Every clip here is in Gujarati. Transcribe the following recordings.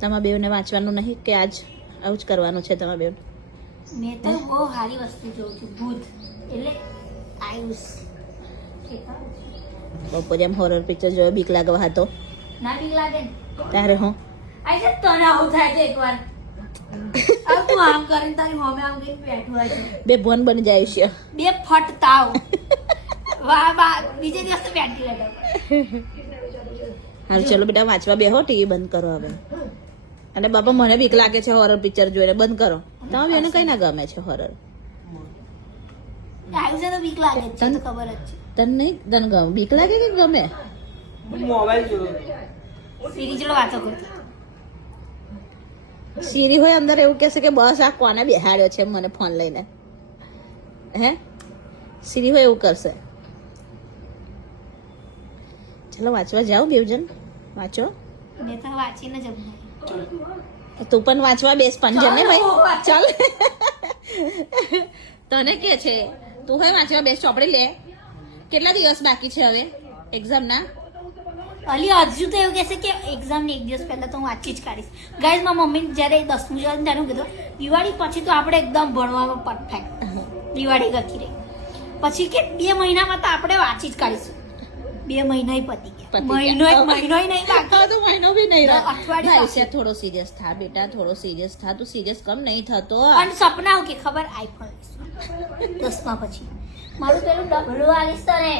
તમારા બેવને વાંચવાનું નહીં કે આજ આવું જ કરવાનું છે તમારા બેવ? મેં તો બહુ સારી વસ્તુ જોઉં છું, ભૂત એટલે આયુષ બપોરે એમ હોરર પિક્ચર જોયો, બીક લાગવા હતો ના બીક લાગે ને તારે હું આઈ છે તને આવું થાય છે એકવાર આવ તું આમ કરીને તારી હોમે આમ કરીને બેઠું હોય છે બે ભોન બની જાય છે. બે ફટ તાવ વાહ વાહ બીજે દિવસે બેઠી લેતો હાલ ચલો બેટા વાંચવા બેહો, ટીવી બંધ કરો હવે. અને બાપા મને બીક લાગે છે હોરર પિક્ચર જોઈને, બંધ કરો. તમારા બેને કઈ ના ગમે છે હોરર? આયુષે તો બીક લાગે છે, તો ખબર જ છે. તને નહીં? તને ગમે બીક લાગે કે ગમે? મોબાઈલ જોયો સિરીઝ લો વાતો કરતો સીરી હોય અંદર એવું કહેશે કે બસ આ કોને બેહાડ્યો છે મને ફોન લઈને? હે સીરી હોય એવું કરશે. ચલો વાંચવા જાઓ બેવજન, વાંચો. મેં તો વાંચીને જ તું પણ વાંચવા બેસ પણ જમે ભાઈ ચાલ. તને કે છે તું હોય વાંચવા બેસ, ચોપડી લે. કેટલા દિવસ બાકી છે હવે એક્ઝામ ના? અલી હજુ તો એવું કહેશે કે એક્ઝામ ને એક દિવસ પહેલા તો હું વાંચી જ કાઢીશ. ગાઈઝ મારા મમ્મી જ્યારે 10મું જવાનું ત્યારે હું કીધું દિવાળી પછી તો આપણે એકદમ ભણવામાં પરફેક્ટ, દિવાળી ગકી રહી પછી કે 2 મહિનામાં તો આપણે વાંચી જ કાઢીશું. 2 મહિના પતી ગયા, મહિનો નહીં બાકી તો મહિનો બી નહીં રહ્યો. અઠવાડિયું ભાઈ છે થોડો સિરિયસ થા બેટા, થોડો સિરિયસ થા. તું સિરિયસ કમ નહીં થતો? પણ સપના આવું કે ખબર આઈફોન 10મા પછી મારું પેલું ડબલું આલીશ તને.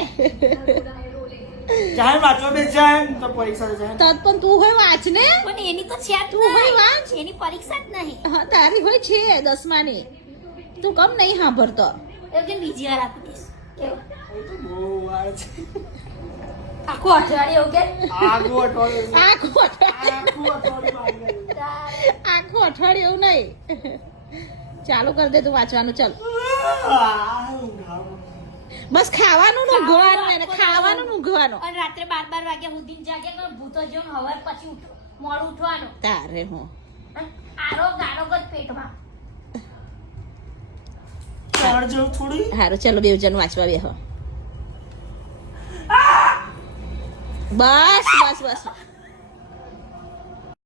ચાહે વાંચવા બેસ જાય તો પરીક્ષા જાય તત પણ તું હોય વાંચ ને. પણ એની તો છે જ તું હોય વાંચ. નહીં. એની પરીક્ષા જ નહીં. હા તારી હોય છે 10માની. તું કમ નહીં સાંભળતો? એવું કે બીજી વાર આપી દઈશ. કેવું? તો બહુ વાર છે આખું અઠવાડિયું એવું કે આગું અઠવાડિયું આખું અઠવાડિયું એવું નહીં. ચાલુ કરી દે તું વાંચવાનું. ચાલ બસ ખાવાનું ને ઊંઘવાનું, એને ખાવાનું ને ઊંઘવાનું. અને રાત્રે 12 વાગ્યા સુધી જાગે ને ભૂતો જો હવાર પછી મોડું ઉઠવાનું. તારે હું અને આરો ગારો જ પેટમાં. ચાર જેવું થોડી સારું ચલો બેવજન વાંચવા બેહો. બસ બસ બસ